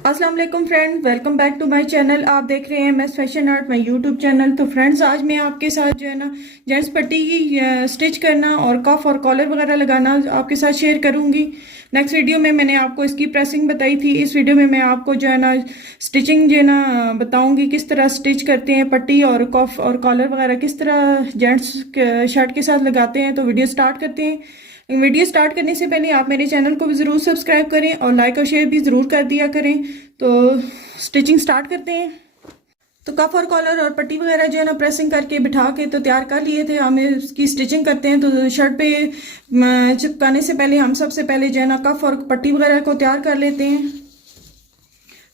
अस्सलाम वालेकुम friend, welcome back to my channel. आप देख रहे हैं MS fashion art, my YouTube channel. तो फ्रेंड्स, आज मैं आपके साथ जो है ना जेंट्स पट्टी की स्टिच करना और कफ और कॉलर वगैरह लगाना आपके साथ शेयर करूंगी। नेक्स्ट वीडियो में मैंने आपको इसकी प्रेसिंग बताई थी। इस वीडियो में मैं आपको जो है ना स्टिचिंग जो है ना बताऊंगी, किस तरह स्टिच करते हैं पट्टी और कफ और कॉलर वगैरह किस तरह जेंट्स शर्ट के साथ लगाते हैं। तो वीडियो स्टार्ट करते हैं। वीडियो स्टार्ट करने से पहले आप मेरे चैनल को भी ज़रूर सब्सक्राइब करें और लाइक और शेयर भी ज़रूर कर दिया करें। तो स्टिचिंग स्टार्ट करते हैं। तो कफ और कॉलर और पट्टी वगैरह जो है ना प्रेसिंग करके बिठा के तो तैयार कर लिए थे। हमें इसकी स्टिचिंग करते हैं। तो शर्ट पे चिपकाने से पहले हम सबसे पहले जो है ना कफ और पट्टी वगैरह को तैयार कर लेते हैं।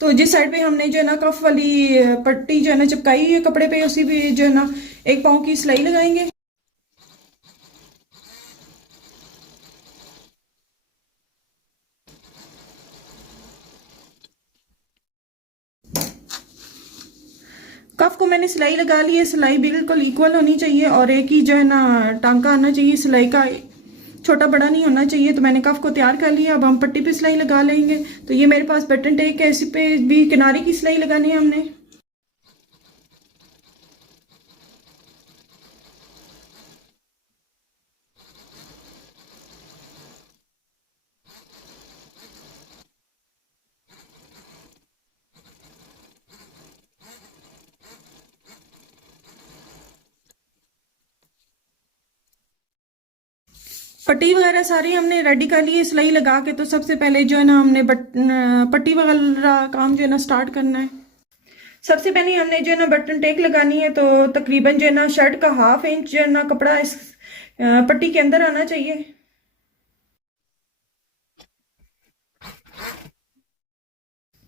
तो जिस साइड पे हमने जो है ना कफ वाली पट्टी जो है ना चिपकाई है कपड़े पे, उसी पे जो है ना 1 पाँव की सिलाई लगाएंगे। कफ को मैंने सिलाई लगा ली है। सिलाई बिल्कुल इक्वल होनी चाहिए और एक ही जो है ना टांका आना चाहिए। सिलाई का छोटा बड़ा नहीं होना चाहिए। तो मैंने कफ को तैयार कर लिया। अब हम पट्टी पे सिलाई लगा लेंगे। तो ये मेरे पास बटन टेक है, इसी पे भी किनारे की सिलाई लगानी है हमने। पट्टी वगैरह सारी हमने रेडी कर ली है सिलाई लगा के। तो सबसे पहले जो है ना हमने पट्टी वगैरह काम जो है ना स्टार्ट करना है। सबसे पहले हमने जो है ना बटन टेक लगानी है। तो तकरीबन जो है ना शर्ट का 1/2 इंच जो है ना कपड़ा इस पट्टी के अंदर आना चाहिए।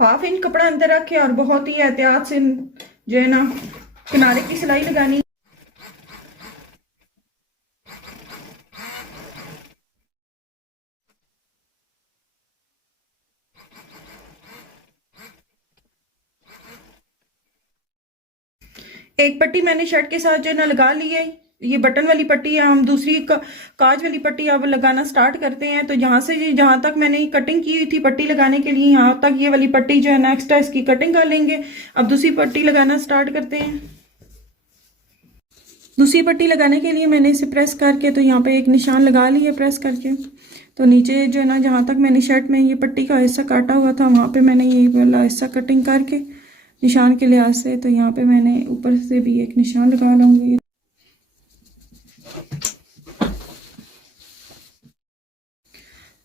1/2 इंच कपड़ा अंदर रखे और बहुत ही एहतियात से जो है ना किनारे की सिलाई लगानी। एक पट्टी मैंने शर्ट के साथ जो है ना लगा ली है। ये बटन वाली पट्टी है। हम दूसरी काज वाली पट्टी अब लगाना स्टार्ट करते हैं। तो यहाँ से जहाँ तक मैंने कटिंग की हुई थी पट्टी लगाने के लिए, यहाँ तक ये वाली पट्टी जो है ना एक्स्ट्रा इसकी कटिंग कर लेंगे। अब दूसरी पट्टी लगाना स्टार्ट करते हैं। दूसरी पट्टी लगाने के लिए मैंने इसे प्रेस करके तो यहाँ पे एक निशान लगा लिया प्रेस करके। तो नीचे जो है ना जहाँ तक मैंने शर्ट में ये पट्टी का हिस्सा काटा हुआ था वहाँ पे मैंने ये वाला हिस्सा कटिंग करके निशान के लिहाज से तो यहाँ पे मैंने ऊपर से भी एक निशान लगा लूँगी।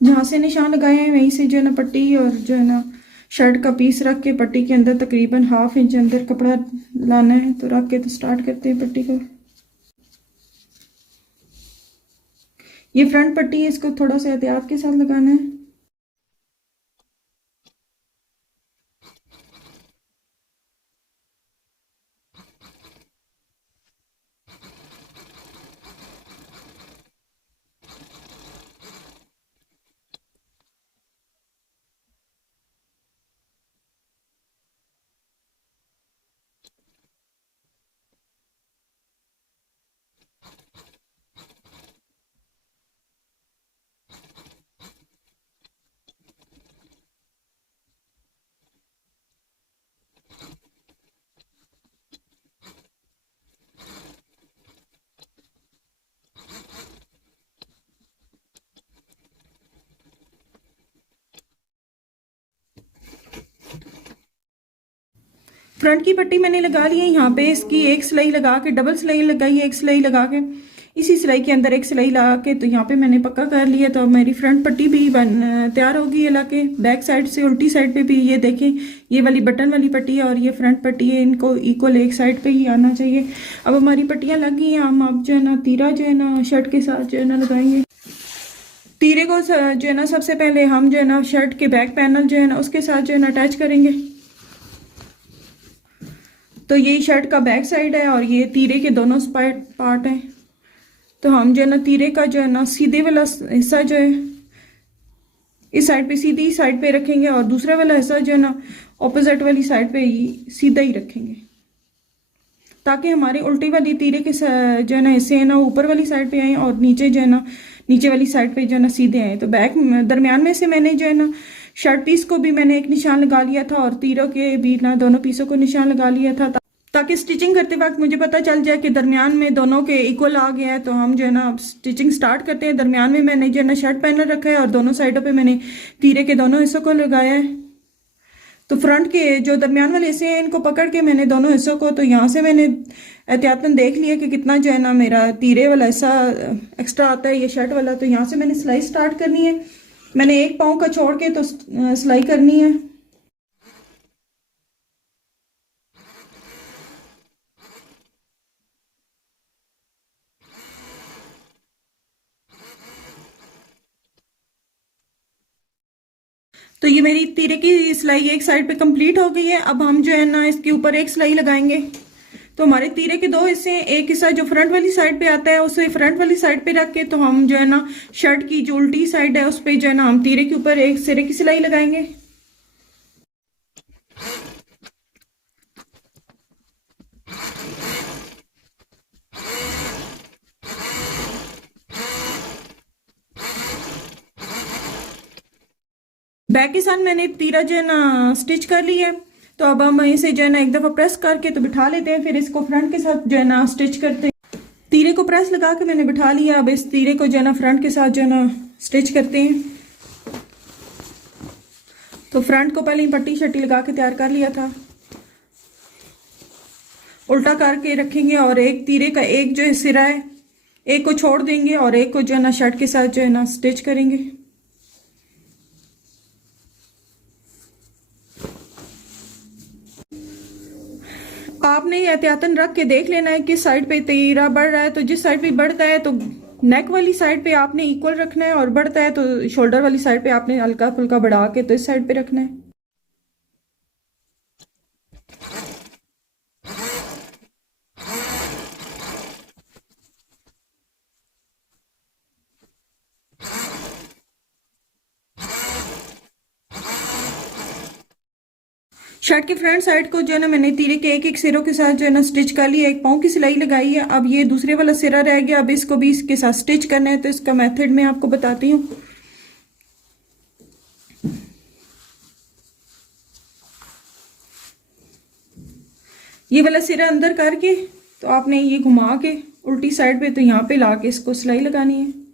जहाँ से निशान लगाए हैं वहीं से जो है ना पट्टी और जो है ना शर्ट का पीस रख के पट्टी के अंदर तकरीबन 1/2 इंच अंदर कपड़ा लाना है। तो रख के तो स्टार्ट करते हैं पट्टी को। ये फ्रंट पट्टी है, इसको थोड़ा सा एहतियात के साथ लगाना है। फ्रंट की पट्टी मैंने लगा ली है। यहाँ पे इसकी एक सिलाई लगा के डबल सिलाई लगाई है, एक सिलाई लगा के इसी सिलाई के अंदर एक सिलाई लगा के तो यहाँ पे मैंने पक्का कर लिया। तो अब मेरी फ्रंट पट्टी भी तैयार होगी। ये लाके बैक साइड से उल्टी साइड पे भी ये देखें, ये वाली बटन वाली पट्टी है और ये फ्रंट पट्टी है, इनको इक्वल एक साइड पे ही आना चाहिए। अब हमारी पट्टियाँ लग गई हैं। हम अब जो है ना तीरा जो है ना शर्ट के साथ जो है ना लगाएंगे। तीरे को जो है ना सबसे पहले हम जो है ना शर्ट के बैक पैनल जो है ना उसके साथ जो है ना अटैच करेंगे। तो यही शर्ट का बैक साइड है और ये तीरे के दोनों पार्ट हैं। तो हम जो है ना तीरे का जो है ना सीधे वाला हिस्सा जो है इस साइड पे सीधी साइड पे रखेंगे और दूसरा वाला हिस्सा जो है ना ऑपोजिट वाली साइड पे ही सीधा ही रखेंगे, ताकि हमारी उल्टी वाली तीरे के जो है ना हिस्से है ना ऊपर वाली साइड पे आए और नीचे जो है ना नीचे वाली साइड पे जो है ना सीधे आए। तो बैक दरमियान में से मैंने जो है ना शर्ट पीस को भी मैंने एक निशान लगा लिया था और तीरों के भी ना दोनों पीसों को निशान लगा लिया था, ताकि स्टिचिंग करते वक्त मुझे पता चल जाए कि दरमियान में दोनों के इक्वल आ गया है। तो हम जो है ना स्टिचिंग स्टार्ट करते हैं। दरमियान में मैंने जो है ना शर्ट पैनल रखा है और दोनों साइडों पे मैंने तीरे के दोनों हिस्सों को लगाया है। तो फ्रंट के जो दरमियान वाले हिस्से हैं इनको पकड़ के मैंने दोनों हिस्सों को, तो यहाँ से मैंने एहतियातन देख लिया कि कितना जो है ना मेरा तीरे वाला हिस्सा एक्स्ट्रा आता है ये शर्ट वाला। तो यहाँ से मैंने सिलाई स्टार्ट करनी है। मैंने एक पाँव का छोड़ के तो सिलाई करनी है। तो ये मेरी तीरे की सिलाई एक साइड पे कंप्लीट हो गई है। अब हम जो है ना इसके ऊपर एक सिलाई लगाएंगे। तो हमारे तीरे के दो हिस्से हैं, एक हिस्सा जो फ्रंट वाली साइड पे आता है उसे फ्रंट वाली साइड पे रख के तो हम जो है ना शर्ट की जो उल्टी साइड है उस पे जो है ना हम तीरे के ऊपर एक सिरे की सिलाई लगाएंगे। बैक के साथ मैंने तीरा जो है ना स्टिच कर लिया है। तो अब हम इसे जो है ना एक दफ़ा प्रेस करके तो बिठा लेते हैं, फिर इसको फ्रंट के साथ जो है ना स्टिच करते हैं। तीरे को प्रेस लगा के मैंने बिठा लिया। अब इस तीरे को जो है ना फ्रंट के साथ जो है ना स्टिच करते हैं। तो फ्रंट को पहले ही पट्टी शट्टी लगा के तैयार कर लिया था। उल्टा करके रखेंगे और एक तीरे का एक जो है सिरा है एक को छोड़ देंगे और एक को जो है ना शर्ट के साथ जो है ना स्टिच करेंगे। आपने एहतियातन रख के देख लेना है किस साइड पे तीरा बढ़ रहा है। तो जिस साइड पे बढ़ता है तो नेक वाली साइड पे आपने इक्वल रखना है और बढ़ता है तो शोल्डर वाली साइड पे आपने हल्का फुल्का बढ़ा के तो इस साइड पे रखना है। शर्ट के फ्रंट साइड को जो है ना मैंने तीरे के एक एक सिरों के साथ जो है ना स्टिच कर लिया। एक पाँव की सिलाई लगाई है। अब ये दूसरे वाला सिरा रह गया, अब इसको भी इसके साथ स्टिच करना है। तो इसका मेथड मैं आपको बताती हूँ। ये वाला सिरा अंदर करके तो आपने ये घुमा के उल्टी साइड पे तो यहाँ पे ला के इसको सिलाई लगानी है।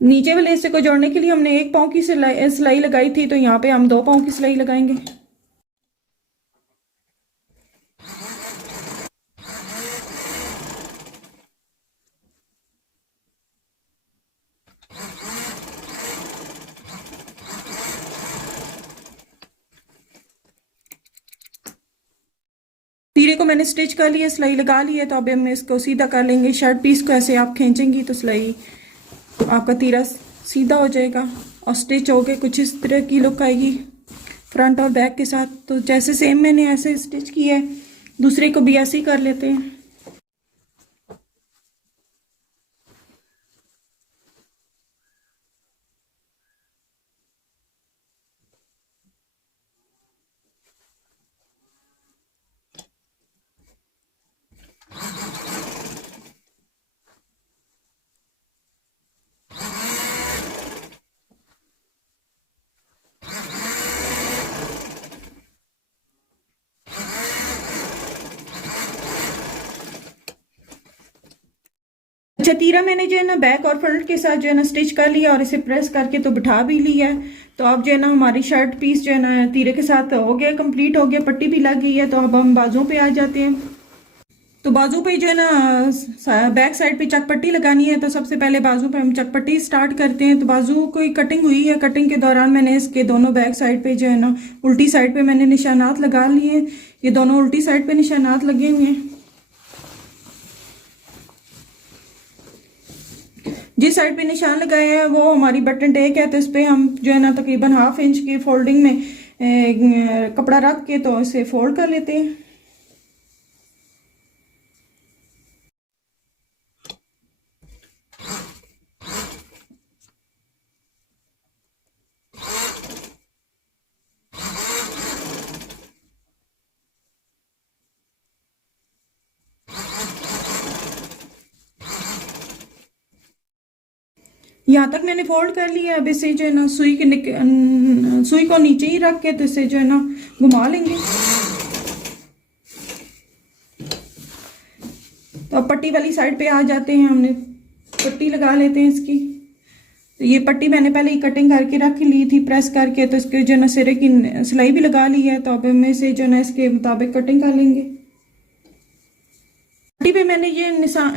नीचे वाले हिस्से को जोड़ने के लिए हमने एक पाँव की सिलाई लगाई थी, तो यहाँ पे हम 2 पाँव की सिलाई लगाएंगे। तीरे को मैंने स्टिच कर लिया, सिलाई लगा ली है। तो अब हम इसको सीधा कर लेंगे। शर्ट पीस को ऐसे आप खींचेंगी तो सिलाई आपका तीरा सीधा हो जाएगा और स्टिच हो के कुछ इस तरह की लुक आएगी फ्रंट और बैक के साथ। तो जैसे सेम मैंने ऐसे स्टिच किया है दूसरे को भी ऐसे ही कर लेते हैं। अच्छा, तीरा मैंने जो है ना बैक और फ्रंट के साथ जो है ना स्टिच कर लिया और इसे प्रेस करके तो बिठा भी लिया है। तो अब जो है ना हमारी शर्ट पीस जो है ना तीरे के साथ हो गया, कंप्लीट हो गया, पट्टी भी लग गई है। तो अब हम बाजुओं पे आ जाते हैं। तो बाजू पे जो है ना बैक साइड पे चक पट्टी लगानी है। तो सबसे पहले बाजू पे हम चक पट्टी स्टार्ट करते हैं। तो बाजू कोई कटिंग हुई है, कटिंग के दौरान मैंने इसके दोनों बैक साइड पे जो है ना उल्टी साइड पे मैंने निशानात लगा लिए हैं। ये दोनों उल्टी साइड पे निशानात लगे हुए हैं। जिस साइड पे निशान लगाया है वो हमारी बटन टेक है। तो इस पे हम जो है ना तकरीबन 1/2 इंच की फोल्डिंग में कपड़ा रख के तो इसे फोल्ड कर लेते हैं। यहाँ तक मैंने फोल्ड कर लिया। अब इसे जो है ना सुई को नीचे ही रख के तो इसे जो है ना घुमा लेंगे। तो अब पट्टी वाली साइड पे आ जाते हैं, हमने पट्टी लगा लेते हैं इसकी। तो ये पट्टी मैंने पहले ही कटिंग करके रख ली थी प्रेस करके, तो इसके जो है ना सिरे की सिलाई भी लगा ली है। तो अब हम इसे जो है ना इसके मुताबिक कटिंग कर लेंगे। पट्टी पे मैंने ये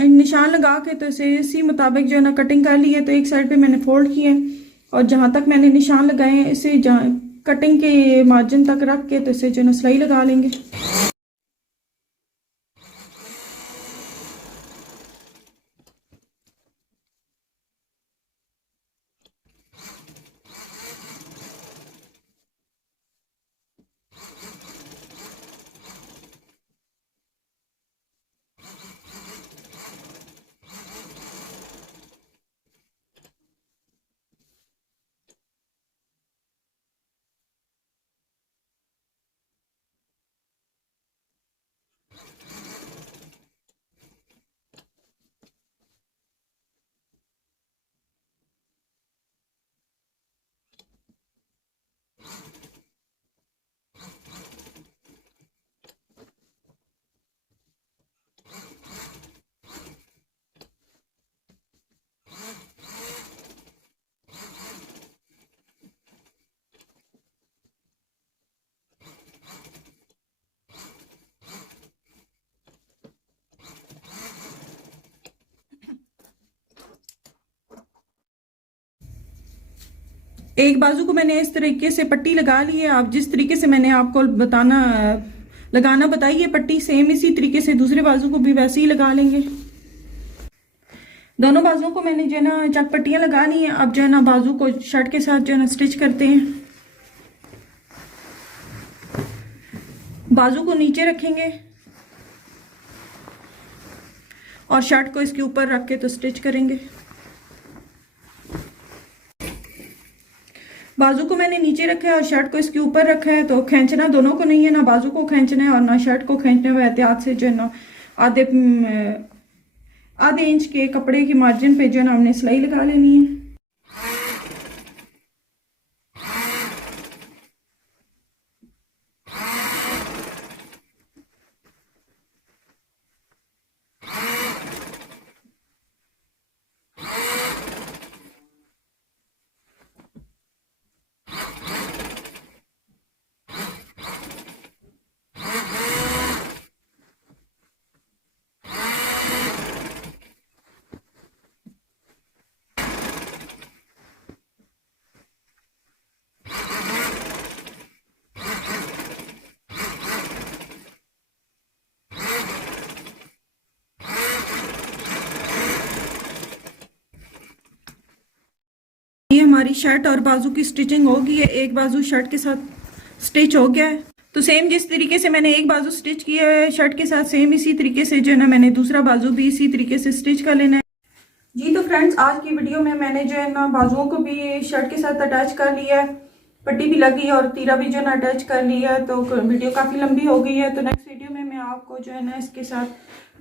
निशान लगा के तो इसे इसी मुताबिक जो है ना कटिंग कर ली है। तो एक साइड पे मैंने फोल्ड किया है और जहाँ तक मैंने निशान लगाए हैं इसे कटिंग के मार्जिन तक रख के तो इसे जो है ना सिलाई लगा लेंगे। एक बाजू को मैंने इस तरीके से पट्टी लगा ली है। आप जिस तरीके से मैंने आपको लगाना बताई है पट्टी, सेम इसी तरीके से दूसरे बाजू को भी वैसे ही लगा लेंगे। दोनों बाजुओं को मैंने जो है ना चक पट्टियां लगा ली हैं। अब जो है ना बाजू को शर्ट के साथ जो है ना स्टिच करते हैं। बाजू को नीचे रखेंगे और शर्ट को इसके ऊपर रख के तो स्टिच करेंगे। बाजू को मैंने नीचे रखा है और शर्ट को इसके ऊपर रखा है। तो खींचना दोनों को नहीं है, ना बाजू को खींचना है और ना शर्ट को खींचना है। एहतियात से जो है ना आधे इंच के कपड़े की मार्जिन पे जो है ना हमने सिलाई लगा लेनी है। ये हमारी शर्ट और बाजू की स्टिचिंग हो गई है। एक बाजू शर्ट के साथ स्टिच हो गया है। तो सेम जिस तरीके से मैंने एक बाजू स्टिच किया है शर्ट के साथ, सेम इसी तरीके से जो है ना मैंने दूसरा बाजू भी इसी तरीके से स्टिच कर लेना है। जी तो फ्रेंड्स, आज की वीडियो में मैंने जो है ना बाजुओं को भी शर्ट के साथ अटैच कर लिया है, पट्टी भी लगी और तीरा भी जो है ना अटैच कर लिया है। तो वीडियो काफ़ी लंबी हो गई है। तो नेक्स्ट वीडियो में मैं आपको जो है ना इसके साथ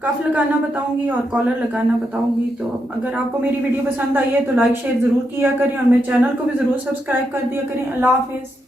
कफ लगाना बताऊंगी और कॉलर लगाना बताऊंगी। तो अगर आपको मेरी वीडियो पसंद आई है तो लाइक शेयर ज़रूर किया करें और मेरे चैनल को भी ज़रूर सब्सक्राइब कर दिया करें। अल्लाह हाफिज़।